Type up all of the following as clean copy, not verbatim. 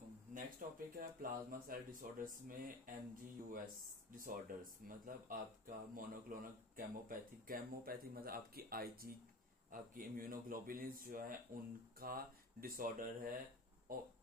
वालेकुम। Next topic है plasma cell disorders में MGUS डिसऑर्डर्स, मतलब आपका मोनोक्लोनल गैमोपैथी। गैमोपैथी मतलब आपकी इम्यूनोग्लोबुलिन्स जो है उनका डिसऑर्डर है, और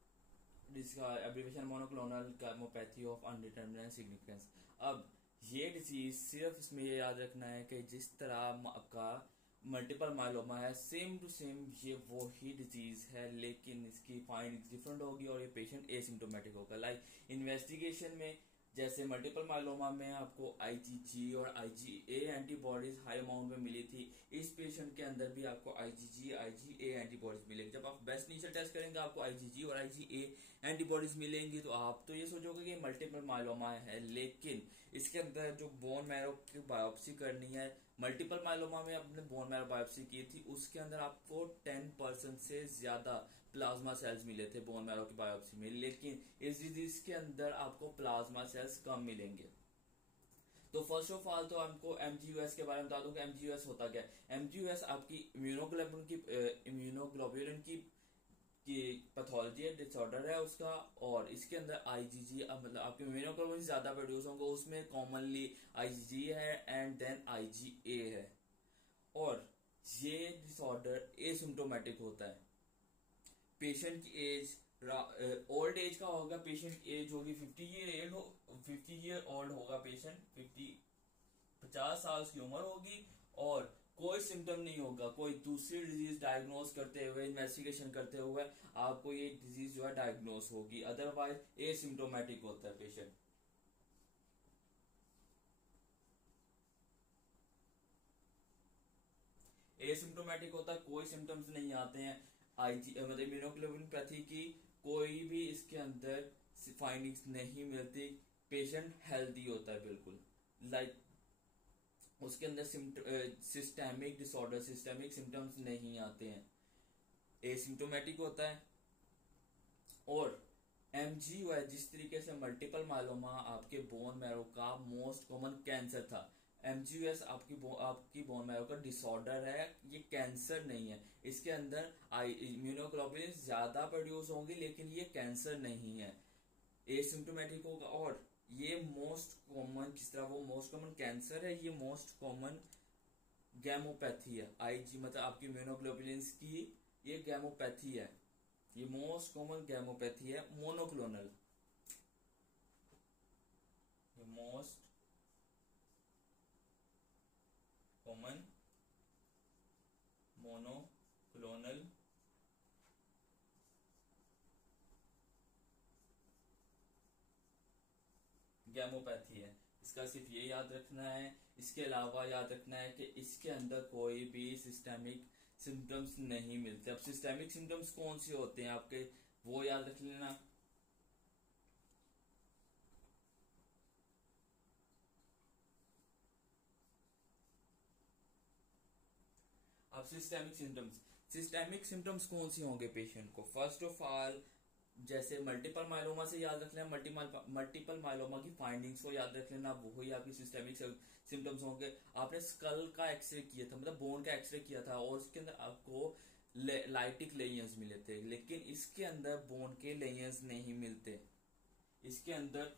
जिसका एब्रीविएशन मोनोक्लोनल गैमोपैथी ऑफ अनडिटरमिनेट सिग्निफिकेंस। अब ये डिजीज सिर्फ इसमें ये याद रखना है कि जिस तरह आपका मल्टीपल माइलोमा है, सेम टू सेम ये वो ही डिजीज है, लेकिन इसकी फाइंडिंग डिफरेंट होगी और ये पेशेंट एसिम्टोमेटिक होगा। लाइक इन्वेस्टिगेशन में जैसे मल्टीपल माइलोमा में आपको IgG और IgA एंटीबॉडीज हाई अमाउंट में मिली थी, इस पेशेंट के अंदर भी आपको IgG IgA एंटीबॉडीज मिलेगी। जब आप बेस्ट इनिशियल टेस्ट करेंगे आपको IgG और IgA एंटीबॉडीज मिलेंगी, तो आप तो ये सोचोगे कि मल्टीपल माइलोमा है, लेकिन इसके अंदर जो बोन मैरो की बायोप्सी करनी है, मल्टीपल माइलोमा में आपने बोन मैरो बायोप्सी की थी, उसके अंदर आपको 10% से ज्यादा प्लाज्मा सेल्स मिले थे बोन मैरो की बायोप्सी में, लेकिन इस डिजीज के अंदर आपको प्लाज्मा सेल्स कम मिलेंगे। तो फर्स्ट ऑफ ऑल तो हमको MGUS के बारे में बता दूं कि MGUS होता क्या है। MGUS आपकी इम्यूनोग्लोबुलिन की पैथोलॉजी है, डिसऑर्डर है उसका, और इसके अंदर IgG मतलब आपके इम्यूनोग्लोबुलिन ज्यादा प्रोड्यूस होंगे, उसमें कॉमनली IgG है एंड देन IgA है, और ये डिसऑर्डर एसिम्टोमेटिक होता है। पेशेंट की एज ओल्ड एज का होगा, पेशेंट की एज होगी 50 ईयर होगा पेशेंट, 50 साल की उम्र होगी, और कोई सिम्टम नहीं होगा, कोई दूसरी डिजीज डायग्नोज करते हुए, इन्वेस्टिगेशन करते हुए आपको ये डिजीज जो है डायग्नोज होगी, अदरवाइज एसिम्टोमेटिक होता है पेशेंट। एसिम्टोमेटिक होता है, कोई सिम्टम्स नहीं आते हैं। मतलब इम्यूनोग्लोबुलिन पैथी की कोई भी इसके अंदर फाइंडिंग्स नहीं मिलती, पेशेंट हेल्दी होता है बिल्कुल। लाइक उसके अंदर सिस्टेमिक डिसऑर्डर, सिस्टेमिक सिम्टम्स नहीं आते हैं, एसिम्टोमेटिक होता है। और MGUS जिस तरीके से मल्टीपल माइलोमा आपके बोन मैरो का मोस्ट कॉमन कैंसर था, MGUS आपकी बोन मैरो का डिसऑर्डर है, ये कैंसर नहीं है। इसके अंदर इम्यूनोग्लोबुलिन ज्यादा प्रोड्यूस होंगी, लेकिन ये कैंसर नहीं है, एसिम्टोमेटिक होगा। और ये मोस्ट कॉमन, जिस तरह वो मोस्ट कॉमन कैंसर है, ये मोस्ट कॉमन गैमोपैथी है। IG मतलब आपकी इम्यूनोग्लोबुलिन्स की ये गैमोपैथी है, ये मोस्ट कॉमन गैमोपैथी है मोनोक्लोनल, ये मोस्ट कॉमन मोनोक्लोनल गैमोपैथी है। इसका सिर्फ ये याद रखना है, इसके अलावा याद रखना है कि इसके अंदर कोई भी सिस्टेमिक सिम्टम्स नहीं मिलते। अब सिस्टेमिक सिम्टम्स कौन से होते हैं आपके, वो याद रख लेना। अब सिस्टेमिक सिम्टम्स कौन सी होंगे पेशेंट को। फर्स्ट ऑफ ऑल जैसे मल्टीपल माइलोमा से याद रख लेना, मल्टीपल माइलोमा की फाइंडिंग्स को याद रख लेना, वही आपकी सिस्टेमिक सिम्टम्स होंगे। आपने स्कल का एक्सरे किया था, मतलब बोन का एक्सरे किया था, और उसके अंदर आपको लाइटिक लेयर्स मिले थे, लेकिन इसके अंदर बोन के लेयर्स नहीं मिलते। इसके अंदर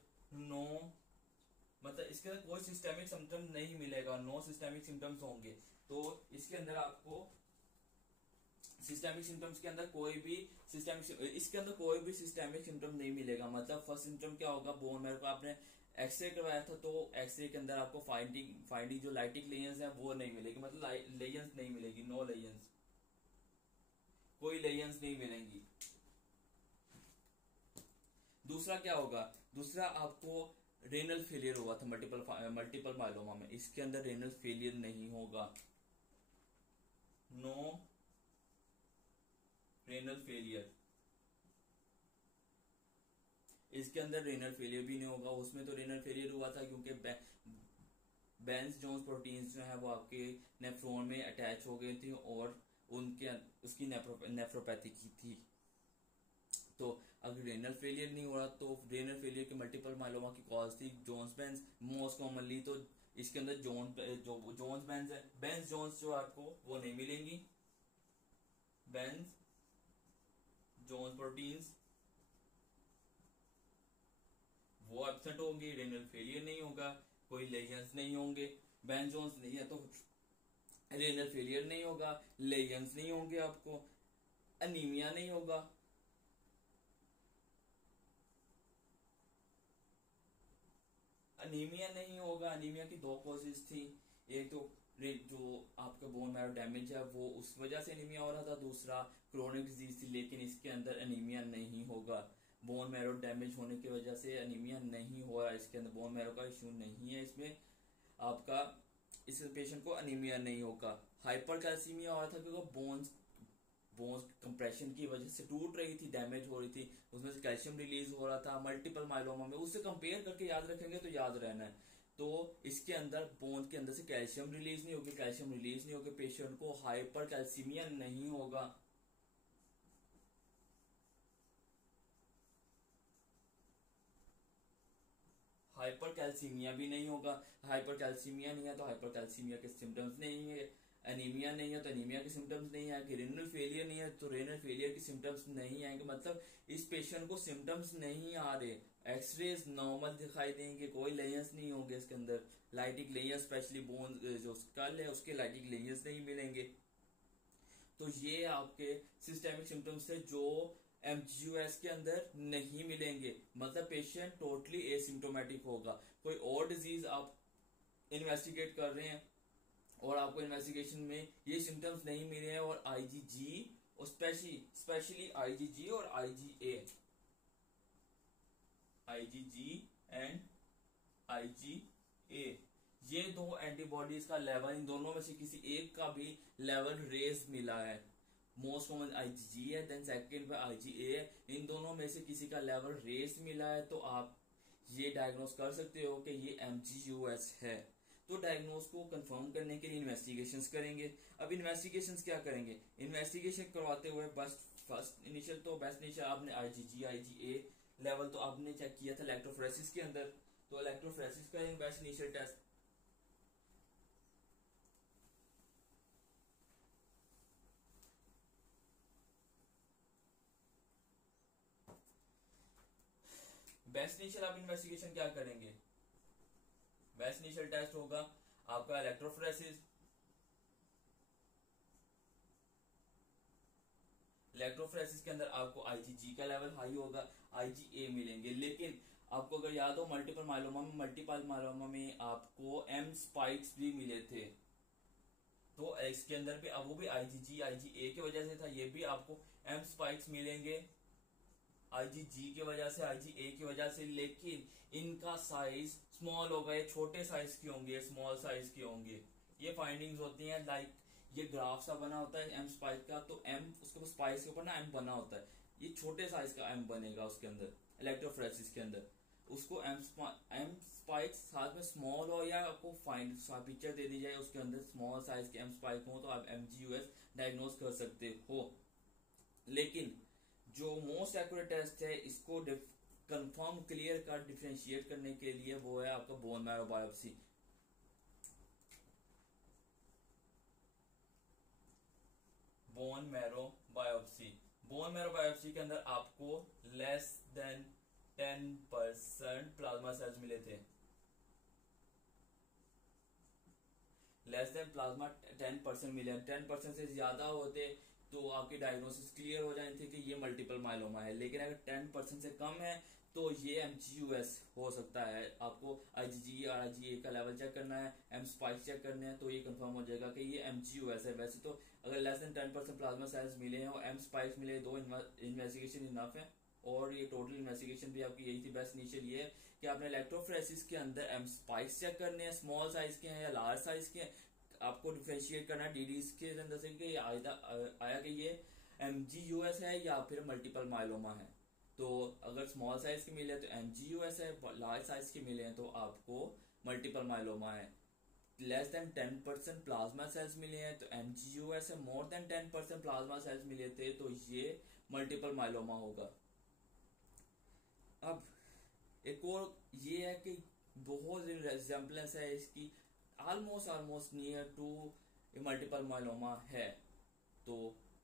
मतलब इसके अंदर कोई सिस्टेमिक सिम्टम नहीं मिलेगा, नो सिस्टेमिक सिम्टम्स होंगे। तो इसके अंदर आपको सिस्टेमिक सिम्टम्स के अंदर इसके अंदर कोई भी सिस्टेमिक सिम्टम नहीं मिलेगा। मतलब फर्स्ट सिम्टम क्या होगा, बोन मैरो का आपने एक्सरे करवाया था, तो एक्सरे के अंदर आपको फाइंडिंग जो लाइटिक लेयर्स है वो नहीं मिलेगी, मतलब लेयर्स नहीं मिलेगी, नो लेयर्स, कोई लेयर्स नहीं मिलेंगी। दूसरा क्या होगा, दूसरा आपको रेनल फेलियर हुआ था मल्टीपल माइलोमा में, इसके अंदर रेनल फेलियर नहीं होगा, नो रेनल फेलियर, इसके अंदर रेनल फेलियर भी नहीं होगा। उसमें तो रेनल फेलियर हुआ था क्योंकि बेंस जोन्स प्रोटीन्स जो है वो आपके नेफ्रॉन में अटैच हो गई थी, और उसकी नेफ्रोपैथी की थी। तो अगर रेनल फेलियर नहीं हो रहा, तो रेनल फेलियर के मल्टीपल माइलोमा की कॉज थी जोन्स बेंस मोस्ट कॉमनली। तो इसके अंदर जोन्स बेंस है, बेंस जोन्स जो आपको वो नहीं मिलेंगी, बेंस जोन्स प्रोटीन्स वो एब्सेंट होंगे, रेनल फेलियर नहीं होगा, कोई लेजन्स नहीं होंगे, बैन जोन्स नहीं है तो रेनल फेलियर नहीं होगा, लेजन्स नहीं होंगे, आपको अनीमिया नहीं होगा। अनीमिया नहीं होगा। अनीमिया की दो कॉजेज थी, एक तो जो आपका बोन मैरो डैमेज है वो उस वजह से अनीमिया हो रहा था, दूसरा क्रोनिक डिजीज थी, लेकिन इसके अंदर अनीमिया नहीं होगा। बोन मैरो डैमेज होने की वजह से अनीमिया नहीं हो रहा, इसके अंदर बोन मैरो का इश्यू नहीं है, इसमें आपका इस पेशेंट को अनीमिया नहीं होगा। हाइपर कैल्सीमिया हो रहा था क्योंकि बोन्स बोन्स कंप्रेशन की वजह से टूट रही थी, डैमेज हो रही थी, उसमें से कैल्शियम रिलीज हो रहा था मल्टीपल माइलोमा में। उससे कंपेयर करके याद रखेंगे तो याद रहना है। तो इसके अंदर बोन के अंदर से कैल्शियम रिलीज नहीं होगी, कैल्शियम रिलीज नहीं होगी, पेशेंट को हाइपर कैल्सीमिया नहीं होगा। हाइपर कैल्सीमिया भी नहीं होगा। हाइपर कैल्सीमिया नहीं है तो हाइपर कैल्सीमिया के सिम्टम्स नहीं है। एनीमिया नहीं है तो एनीमिया के सिम्टम्स नहीं आएंगे। रेनल फेलियर नहीं है तो रेनल फेलियर के सिम्टम्स नहीं आएंगे। मतलब इस पेशेंट को सिम्टम्स नहीं आ रहे, एक्सरेज नॉर्मल दिखाई देंगे, कोई लेयर्स नहीं होंगे इसके अंदर, लाइटिक लेयर्स स्पेशली बोन जो स्कल है उसके लाइटिक लेयर्स नहीं मिलेंगे। तो ये आपके सिस्टेमिक सिम्टम्स है जो एमजीयूएस के अंदर नहीं मिलेंगे। मतलब पेशेंट टोटली एसिम्टोमेटिक होगा। कोई और डिजीज आप इन्वेस्टिगेट कर रहे हैं और आपको इन्वेस्टिगेशन में ये सिम्टम्स नहीं मिले हैं और आईजीजी और स्पेशली आईजीजी और आईजीजी एंड आईजीए, ये दो एंटीबॉडीज का लेवल, इन दोनों में से किसी एक का भी लेवल रेज मिला है, मोस्ट कॉमन आईजीजी है, देन सेकंड पे आईजीए है, इन दोनों में से किसी का लेवल रेज मिला है तो आप ये डायग्नोस कर सकते हो कि ये एमजीयूएस है। तो डायग्नोस को कंफर्म करने के लिए इन्वेस्टिगेशंस करेंगे। अब इन्वेस्टिगेशंस क्या करेंगे? इन्वेस्टिगेशन करवाते हुए फर्स्ट इनिशियल तो बेस्ट इनिशियल आपने आईजीजी आईजीए लेवल तो आपने चेक किया था इलेक्ट्रोफोरेसिस के अंदर, तो इलेक्ट्रोफोरेसिस करेंगे best initial test. Best initial आप इन्वेस्टिगेशन क्या करेंगे? बेस्ट इनिशियल टेस्ट होगा आपका इलेक्ट्रोफोरेसिस। इलेक्ट्रोफोरेसिस के अंदर आपको आईजीजी का लेवल हाई होगा, आईजीए मिलेंगे। लेकिन आपको अगर याद हो मल्टीपल माइलोमा में आपको एम स्पाइक्स भी मिले थे, तो इसके अंदर भी अब वो भी आईजीजी आईजीए की वजह से था, ये भी आपको एम स्पाइक्स मिलेंगे आईजीजी की वजह से आईजीए की वजह से। लेकिन इनका साइज स्मॉल होगा, ये छोटे साइज के होंगे, स्मॉल साइज के होंगे। ये फाइंडिंग्स होती हैं। लाइक ये ग्राफ सा बना होता है एम स्पाइक का, तो एम उसके ऊपर स्पाइस के ऊपर ना एम बना होता है, ये छोटे साइज का एम बनेगा उसके अंदर इलेक्ट्रोफोरेसिस के अंदर। उसको एम स्पाइक साथ में स्मॉल हो या आपको फाइंड पिक्चर दे दी जाए उसके अंदर स्मॉल साइज के एम स्पाइक हो तो आप एमजीयूएस डायग्नोस कर सकते हो। लेकिन जो मोस्ट एक्यूरेट टेस्ट है इसको कंफर्म क्लियर कर डिफरेंशिएट करने के लिए वो है आपका bone marrow biopsy. Bone marrow biopsy, bone marrow biopsy के अंदर आपको लेस देन 10% प्लाज्मा सेल्स मिले थे। लेस देन प्लाज्मा 10% मिले, 10% से ज्यादा होते तो आपकी डायग्नोसिस क्लियर हो जानी थी कि ये मल्टीपल माइलोमा है। लेकिन अगर 10% से कम है तो ये एमजीयूएस हो सकता है। आपको आईजीजी और आईजीए का लेवल चेक करना है, एम स्पाइक चेक करने हैं, तो ये कंफर्म हो जाएगा कि ये एमजीयूएस है। वैसे तो अगर लेस देन 10% प्लाज्मा सेल्स मिले हैं और एम स्पाइक्स मिले, दो इन्वेस्टिगेशन इनफ है। और ये टोटल इन्वेस्टिगेशन भी आपकी यही थी बेस्ट इनिशियल, ये है कि आपने इलेक्ट्रोफोरेसिस के अंदर एम स्पाइक्स चेक करने हैं, स्मॉल साइज के हैं या लार्ज साइज के हैं। आपको डिफरेंशिएट करना है डीडीज के अंदर से कि आया कि ये एमजीयूएस है या फिर मल्टीपल माइलोमा है। तो अगर स्मॉल साइज के मिले तो एमजीयूएस है, लार्ज साइज के मिले हैं तो आपको मल्टीपल माइलोमा है। लेस देन 10% प्लाज्मा सेल्स मिले हैं तो एमजीयूएस है, मोर देन 10% प्लाज्मा सेल्स मिले थे तो ये मल्टीपल माइलोमा होगा। अब एक और ये है कि बहुत रिजेम्बलेंस है इसकी, almost near to multiple myeloma है। तो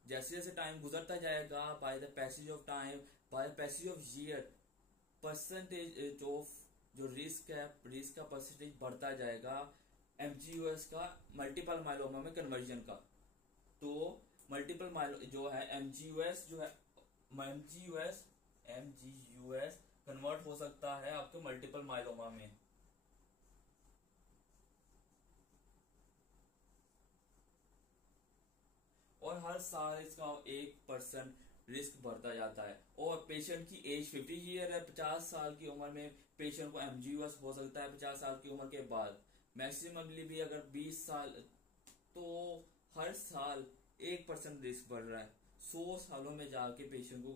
जैसे जैसे टाइम गुजरता जाएगा, by the passage of time, by the passage of year, percentage of जो रिस्क है, रिस्क का परसेंटेज बढ़ता जाएगा एमजीयूएस का मल्टीपल माइलोमा में कन्वर्जन का। तो मल्टीपल माइलो जो है एमजीयूएस जो है एमजीयूएस कन्वर्ट हो सकता है आपके मल्टीपल माइलोमा में। और हर साल इसका 1% रिस्क बढ़ता जाता है। और पेशेंट की एज 50 ईयर है, 50 साल की उम्र में पेशेंट को एमजीयूएस हो सकता है 50 साल की उम्र के बाद। मैक्सिममली भी अगर 20 साल, तो हर साल 1% रिस्क बढ़ रहा है। 100 सालों में जाके पेशेंट को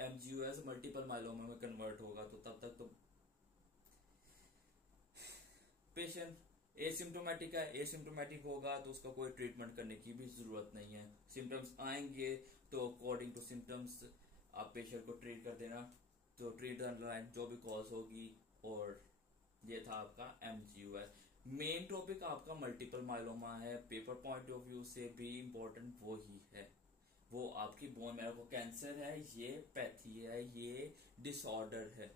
एमजीयूएस मल्टीपल माइलोमा में कन्वर्ट होगा। तो तब तक तो पेशेंट एसिम्टोमेटिक है, एसिम्टोमेटिक होगा तो उसका कोई ट्रीटमेंट करने की भी जरूरत नहीं है। सिम्टम्स आएंगे तो अकॉर्डिंग टू सिम्टम्स आप पेशेंट को ट्रीट कर देना। तो ट्रीटमेंट लाइन जो भी कॉज होगी। और ये था आपका एमजीयूएस। मेन टॉपिक आपका मल्टीपल माइलोमा है, पेपर पॉइंट ऑफ व्यू से भी इम्पोर्टेंट वो ही है। वो आपकी बोन मैरो को कैंसर है, ये पैथी है, ये डिसऑर्डर है।